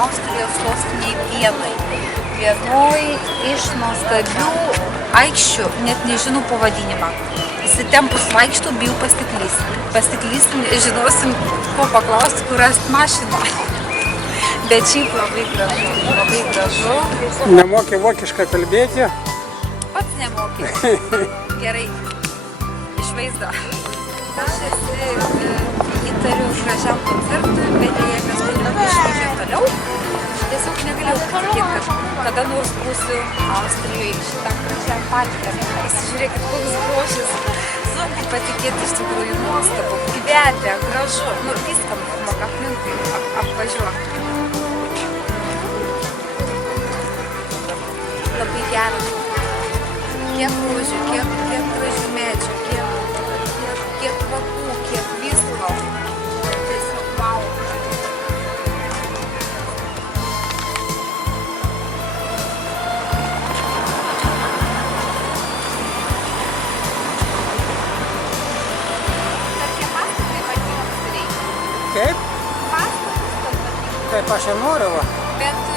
Austrijos sostiniai Vienai. Vienoj iš nuostabių aikščių, net nežinau pavadinimą. Įsitempus vaikštų, bijau pasiklysti. Pasiklysim, žinosim, ko paklausti, kur rasti mašiną. Bet šiaip labai gražu, labai gražu. Nemoki vokiškai kalbėti? Pats nemoki. Gerai, iš vaizdo. Aš įtariu gražiam koncertui, bet jei mes būtume išvažiuoti toliau, tiesiog negalėjau patikėti, kad kada nors būsiu Austrijoje šitam gražiam parke. Pasižiūrėkit, koks grožis. Sunku patikėti, iš tikrųjų nuostabu, kvepia, gražu. Nu, viską moka aplinkui apvažiuoti. Labai gera. Kiek rožių, kiek gražių medžių, kiek kvapų, kiek visko. Tiesiog wow. Kaip? Taip aš ir noriu, va. Bet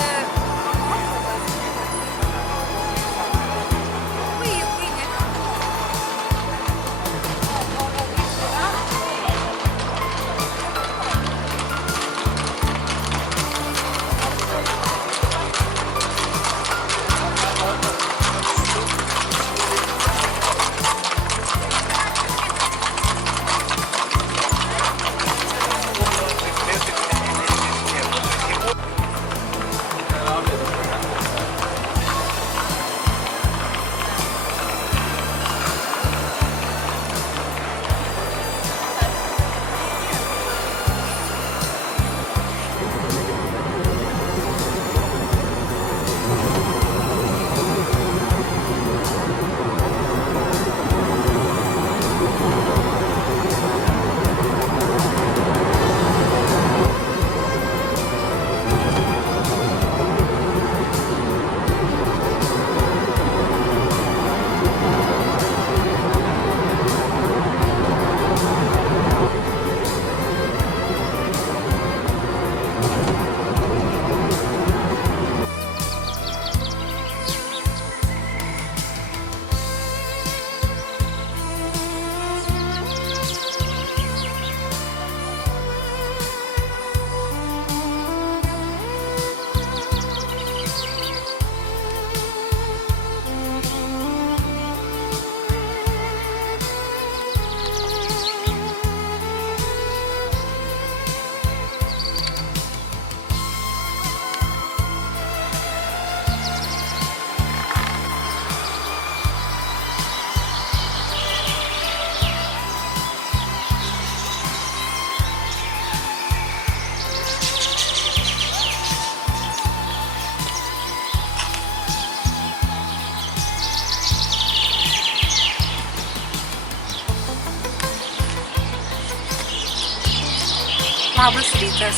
labas rytas.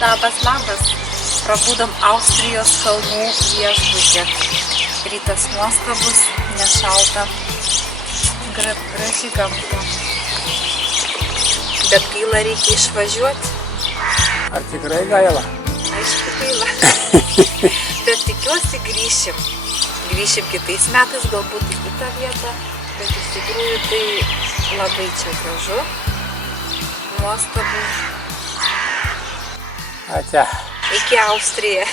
Labas. Prabudom Austrijos kalnų viešbutį. Rytas nuostabus, nešalta. Graži gamta. Bet gaila reikia išvažiuoti. Ar tikrai gaila? Aišku, gaila. Bet tikiuosi grįšim. Grįšim kitais metais, galbūt į kitą vietą. Bet iš tikrųjų tai labai čia gražu. Nuostabu. Ačiū. Iki Austrija.